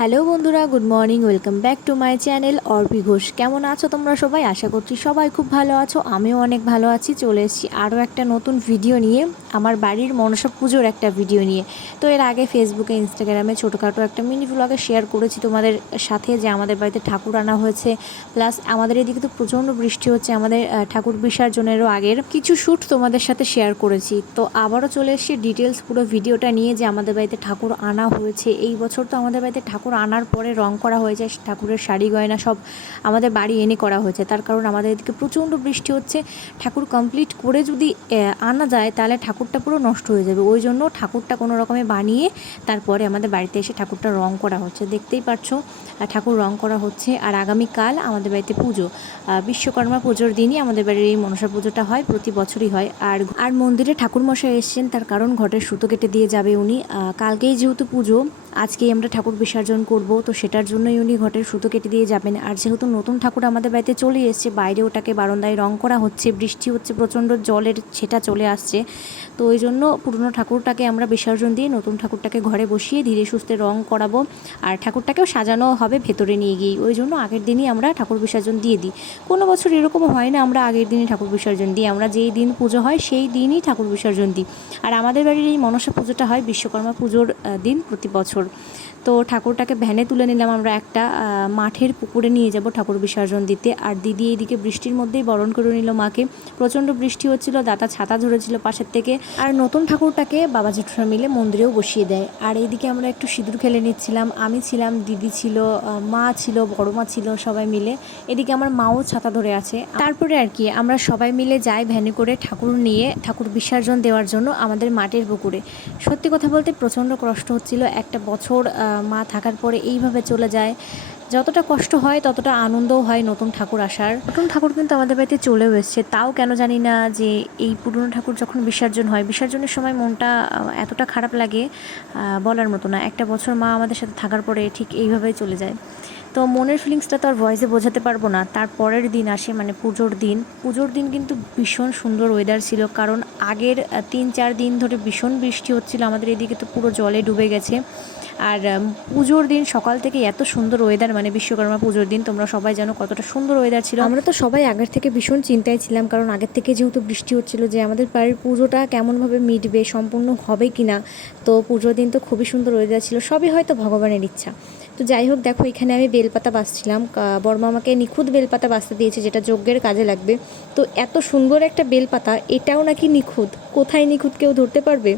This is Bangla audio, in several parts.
হ্যালো বন্ধুরা, good morning. Welcome back to my channel Arpi Ghosh. কেমন আছো তোমরা সবাই? আশা করছি সবাই খুব ভালো আছো। আমিও অনেক ভালো আছি। চলে এসেছি আরও একটা নতুন ভিডিও নিয়ে, আমার বাড়ির মনসা পুজোর একটা ভিডিও নিয়ে। তো এর আগে ফেসবুকে, ইনস্টাগ্রামে ছোটোখাটো একটা মিনি ব্লগে শেয়ার করেছি তোমাদের সাথে যে আমাদের বাড়িতে ঠাকুর আনা হয়েছে, প্লাস আমাদের এদিকে তো প্রচণ্ড বৃষ্টি হচ্ছে। আমাদের ঠাকুর বিসর্জনেরও আগের কিছু শ্যুট তোমাদের সাথে শেয়ার করেছি। তো আবারও চলে এসেছি ডিটেলস পুরো ভিডিওটা নিয়ে যে আমাদের বাড়িতে ঠাকুর আনা হয়েছে। এই বছর তো আমাদের বাড়িতে ঠাকুর আনার পরে রং করা হয়ে যায়, ঠাকুরের শাড়ি গয়না সব আমাদের বাড়ি এনে করা হয়েছে। তার কারণ আমাদের এদিকে প্রচণ্ড বৃষ্টি হচ্ছে। ঠাকুর কমপ্লিট করে যদি আনা যায় তাহলে ঠাকুরটা পুরো নষ্ট হয়ে যাবে। ওই জন্য ঠাকুরটা কোনো রকমে বানিয়ে তারপরে আমাদের বাড়িতে এসে ঠাকুরটা রং করা হচ্ছে। দেখতেই পাচ্ছ ঠাকুর রং করা হচ্ছে। আর আগামীকাল আমাদের বাড়িতে পুজো, বিশ্বকর্মা পুজোর দিনই আমাদের বাড়ির এই মনসা পুজোটা হয়, প্রতি বছরই হয়। আর মন্দিরে ঠাকুরমশাই এসছেন, তার কারণ ঘটের সুতো কেটে দিয়ে যাবে উনি। কালকেই যেহেতু পুজো, আজকেই আমরা ঠাকুর বিসর্জন করব, তো সেটার জন্যই উনি ঘটের সুতো কেটে দিয়ে যাবেন। আর যেহেতু নতুন ঠাকুর আমাদের বাড়িতে চলে এসছে, বাইরে ওটাকে বারান্দায় রং করা হচ্ছে, বৃষ্টি হচ্ছে, প্রচণ্ড জলের ছেটা চলে আসছে। তো ওই জন্য পুরনো ঠাকুরটাকে আমরা বিসর্জন দিয়ে নতুন ঠাকুরটাকে ঘরে বসিয়ে ধীরে সুস্থে রং করাবো। আর ঠাকুরটাকেও সাজানো হবে ভেতরে নিয়ে গিয়ে। ওই জন্য আগের দিনই আমরা ঠাকুর বিসর্জন দিয়ে দিই। কোনো বছর এরকম হয় না আমরা আগের দিনই ঠাকুর বিসর্জন দিই, আমরা যেই দিন পুজো হয় সেই দিনই ঠাকুর বিসর্জন দিই। আর আমাদের বাড়ির এই মনসা পুজোটা হয় বিশ্বকর্মা পুজোর দিন প্রতি বছর। তো ঠাকুরটাকে ভ্যানে তুলে নিলাম আমরা, একটা মাঠের পুকুরে নিয়ে যাব ঠাকুর বিসর্জন দিতে। আর দিদি এইদিকে বৃষ্টির মধ্যেই বরণ করে নিল মাকে। প্রচণ্ড বৃষ্টি হচ্ছিল, দাদা ছাতা ধরেছিল পাশের থেকে। আর নতুন ঠাকুরটাকে বাবা জেঠুরা মিলে মন্দিরেও বসিয়ে দেয়। আর এইদিকে আমরা একটু সিঁদুর খেলে নিচ্ছিলাম। আমি ছিলাম, দিদি ছিল, মা ছিল, বড় মা ছিল, সবাই মিলে। এদিকে আমার মাও ছাতা ধরে আছে। তারপরে আর কি আমরা সবাই মিলে যাই ভ্যানে করে ঠাকুর নিয়ে ঠাকুর বিসর্জন দেওয়ার জন্য আমাদের মাটির পুকুরে। সত্যি কথা বলতে প্রচণ্ড কষ্ট হচ্ছিল। একটা বছর মা থাকার পরে এইভাবে চলে যায়। যতটা কষ্ট হয় ততটা আনন্দও হয় নতুন ঠাকুর আসার। নতুন ঠাকুর কিন্তু আমাদের বাড়িতে চলেও এসছে, তাও কেন জানি না যে এই পুরনো ঠাকুর যখন বিসর্জন হয়, বিসর্জনের সময় মনটা এতটা খারাপ লাগে বলার মতো না। একটা বছর মা আমাদের সাথে থাকার পরে ঠিক এইভাবেই চলে যায়। তো মনের ফিলিংসটা তো আর ভয়েসে বোঝাতে পারবো না। তার পরের দিন আসে মানে পুজোর দিন। পুজোর দিন কিন্তু ভীষণ সুন্দর ওয়েদার ছিল, কারণ আগের 3-4 দিন ধরে ভীষণ বৃষ্টি হচ্ছিল। আমাদের এদিকে তো পুরো জলে ডুবে গেছে। আর পুজোর দিন সকাল থেকে এত সুন্দর ওয়েদার, মানে বিশ্বকর্মা পুজোর দিন তোমরা সবাই জানো কতটা সুন্দর ওয়েদার ছিল। আমরা তো সবাই আগের থেকে ভীষণ চিন্তায় ছিলাম, কারণ আগের থেকে যেহেতু বৃষ্টি হচ্ছিল যে আমাদের বাড়ির পুজোটা কেমনভাবে মিটবে, সম্পূর্ণ হবে কি না। তো পুজোর দিন তো খুবই সুন্দর ওয়েদার ছিল, সবই হয়তো ভগবানের ইচ্ছা। তো যাই হোক, দেখো এখানে আমি বেলপাতা বাছছিলাম। বড়মা আমাকে নিখুঁত বেলপাতা বাছতে দিয়েছে, যেটা যজ্ঞের কাজে লাগবে। তো এত সুন্দর একটা বেলপাতা, এটাও নাকি নিখুঁত। কোথায় নিখুঁত কেউ ধরতে পারবে?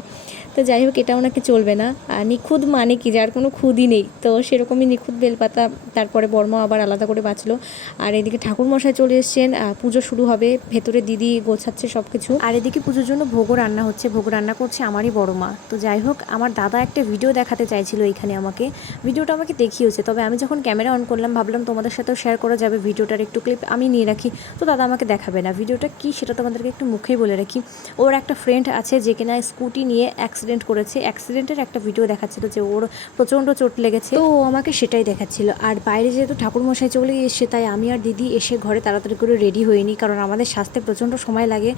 তো যাই হোক, এটাও নাকি চলবে না। নিখুঁত মানে কি, যার কোনো খুদই নেই, তো সেরকমই নিখুঁত বেলপাতা। তারপরে বর্মা আবার আলাদা করে বাঁচলো। আর এদিকে ঠাকুরমশাই চলে এসছেন, পুজো শুরু হবে, ভেতরে দিদি গোছাচ্ছে সব কিছু। আর এদিকে পুজোর জন্য ভোগও রান্না হচ্ছে, ভোগ রান্না করছে আমারই বড় মা। তো যাই হোক, আমার দাদা একটা ভিডিও দেখাতে চাইছিল এইখানে আমাকে, ভিডিওটা আমাকে দেখিয়েছে। তবে আমি যখন ক্যামেরা অন করলাম ভাবলাম তোমাদের সাথেও শেয়ার করা যাবে, ভিডিওটার একটু ক্লিপ আমি নিয়ে রাখি। তো দাদা আমাকে দেখাবে না। ভিডিওটা কি সেটা তোমাদেরকে একটু মুখেই বলে রাখি। ওর একটা ফ্রেন্ড আছে যে কিনা স্কুটি নিয়ে অ্যাক্সিডেন্ট করেছে, অ্যাক্সিডেন্টের একটা ভিডিও দেখাচ্ছিল যে ওর প্রচণ্ড চোট লেগেছে। তো ও আমাকে সেটাই দেখাচ্ছিল। আর বাইরে যেহেতু ঠাকুরমশাই চলে এসে, তাই আমি আর দিদি এসে ঘরে তাড়াতাড়ি করে রেডি হইনি, কারণ আমাদের সাজতে প্রচণ্ড সময় লাগে।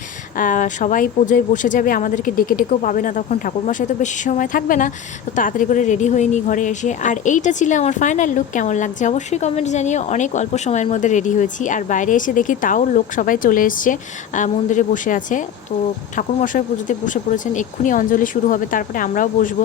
সবাই পুজোয় বসে যাবে, আমাদেরকে ডেকে ডেকেও পাবে না তখন, ঠাকুরমশাই তো বেশি সময় থাকবে না। তো তাড়াতাড়ি করে রেডি হইনি ঘরে এসে। আর এইটা ছিল আমার ফাইনাল লুক। কেমন লাগছে অবশ্যই কমেন্ট জানিয়ে। অনেক অল্প সময়ের মধ্যে রেডি হয়েছি। আর বাইরে এসে দেখি তাও লোক সবাই চলে এসছে, মন্দিরে বসে আছে। তো ঠাকুরমশাই পুজোতে বসে পড়েছেন, এক্ষুনি অঞ্জলি শুরু হবে, তারপরে আমরাও বসবো।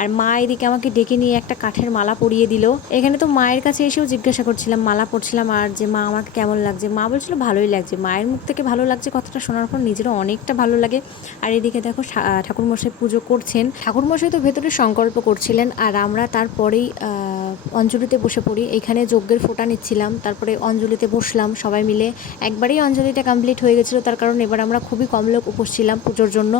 আর মা এদিকে আমাকে ডেকে নিয়ে একটা কাঠের মালা পরিয়ে দিল। এখানে তো মায়ের কাছে এসেও জিজ্ঞাসা করছিলাম, মালা পরছিলাম, আর যে মা আমাকে কেমন লাগছে। মা বলছিল ভালোই লাগছে। মায়ের মুখ থেকে ভালো লাগছে কথাটা শোনার পর নিজেরও অনেকটা ভালো লাগে। আর এদিকে দেখো ঠাকুরমশাই পুজো করছেন। ঠাকুরমশাই তো ভেতরে সংকল্প করছিলেন, আর আমরা তারপরেই অঞ্জলিতে বসে পড়ি। এইখানে যজ্ঞের ফোঁটা নিচ্ছিলাম, তারপরে অঞ্জলিতে বসলাম সবাই মিলে। একবারেই অঞ্জলিটা কমপ্লিট হয়ে গেছিলো, তার কারণ এবার আমরা খুবই কম লোক উপোস ছিলাম পুজোর জন্য।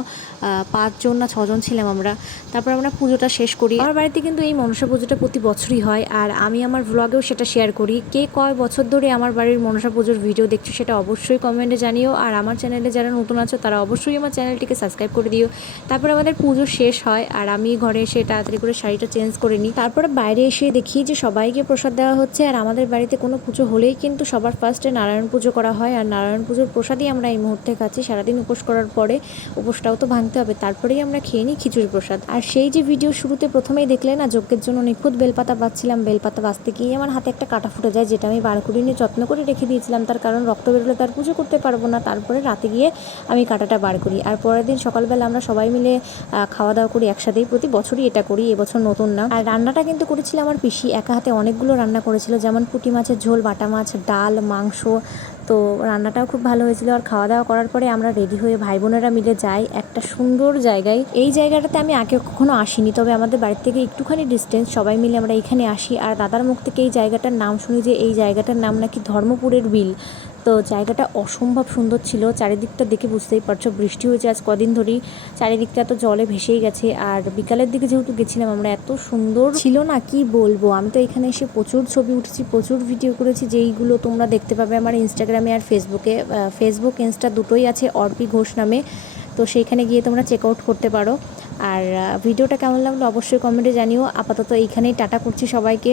5 জন না 6 জন ছিলাম আমরা। তারপর আমরা পুজোটা শেষ করি। আমার বাড়িতে কিন্তু এই মনসা পুজোটা প্রতি বছরই হয়, আর আমি আমার ব্লগেও সেটা শেয়ার করি। কে কয় বছর ধরে আমার বাড়ির মনসা পুজোর ভিডিও দেখছো সেটা অবশ্যই কমেন্টে জানিও। আর আমার চ্যানেলে যারা নতুন আছো তারা অবশ্যই আমার চ্যানেলটিকে সাবস্ক্রাইব করে দিও। তারপর আমাদের পুজো শেষ হয়, আর আমি ঘরে এসে তাড়াতাড়ি করে শাড়িটা চেঞ্জ করে নিই। তারপরে বাইরে এসে দেখি দেখি যে সবাইকে প্রসাদ দেওয়া হচ্ছে। আর আমাদের বাড়িতে কোনো পুজো হলেই কিন্তু সবার ফার্স্টে নারায়ণ পুজো করা হয়, আর নারায়ণ পুজোর প্রসাদই আমরা এই মুহূর্তে খাচ্ছি। সারাদিন উপোস করার পরে উপোসটাও তো ভাঙতে হবে, তারপরেই আমরা খেয়ে নিই খিচুড়ি প্রসাদ। আর সেই যে ভিডিও শুরুতে প্রথমেই দেখলে না, যজ্ঞের জন্য নিখুঁত বেলপাতা বাঁচছিলাম, বেলপাতা বাঁচতে গিয়ে আমার হাতে একটা কাটা ফুটে যায়, যেটা আমি বার করে নিয়ে যত্ন করে রেখে দিয়েছিলাম। তার কারণ রক্ত বেরোলে তার পুজো করতে পারবো না। তারপরে রাতে গিয়ে আমি কাটাটা বার করি, আর পরের দিন সকালবেলা আমরা সবাই মিলে খাওয়া দাওয়া করি একসাথেই। প্রতি বছরই এটা করি, এবছর নতুন না। আর রান্নাটা কিন্তু করেছিল আমার পিসি, একা হাতে অনেকগুলো রান্না করেছিল, যেমন পুঁটি মাছের ঝোল, বাটা মাছ, ডাল, মাংস। তো রান্নাটাও খুব ভালো হয়েছিল। আর খাওয়া দাওয়া করার পরে আমরা রেডি হয়ে ভাই বোনেরা মিলে যাই একটা সুন্দর জায়গায়। এই জায়গাটাতে আমি আগে কখনো আসিনি, তবে আমাদের বাড়ি থেকে একটুখানি ডিস্টেন্স, সবাই মিলে আমরা এখানে আসি। আর দাদার মুখ থেকে এই জায়গাটার নাম শুনি যে এই জায়গাটার নাম নাকি ধর্মপুরের বিল। তো জায়গাটা অসম্ভব সুন্দর ছিল, চারিদিকটা দেখে বুঝতেই পারছো। বৃষ্টি হয়েছে আজ কদিন ধরেই, চারিদিকটা তো জলে ভেসেই গেছে। আর বিকালের দিকে যেহেতু গেছিলাম আমরা, এত সুন্দর ছিল না কি বলবো। আমি তো এখানে এসে প্রচুর ছবি উঠেছি, প্রচুর ভিডিও করেছি, যেইগুলো তোমরা দেখতে পাবে আমার ইনস্টাগ্রামে আর ফেসবুকে। ফেসবুক ইনস্টা দুটোই আছে অর্পি ঘোষ নামে, তো সেইখানে গিয়ে তোমরা চেক আউট করতে পারো। আর ভিডিওটা কেমন লাগলো অবশ্যই কমেন্টে জানিও। আপাতত এইখানেই টাটা করছি সবাইকে।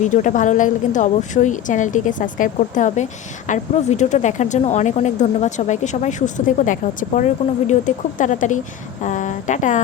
ভিডিওটা ভালো লাগলে কিন্তু অবশ্যই চ্যানেলটিকে সাবস্ক্রাইব করতে হবে। আর পুরো ভিডিওটা দেখার জন্য অনেক অনেক ধন্যবাদ সবাইকে। সবাই সুস্থ থেকো, দেখা হচ্ছে পরের কোনো ভিডিওতে খুব তাড়াতাড়ি। টাটা।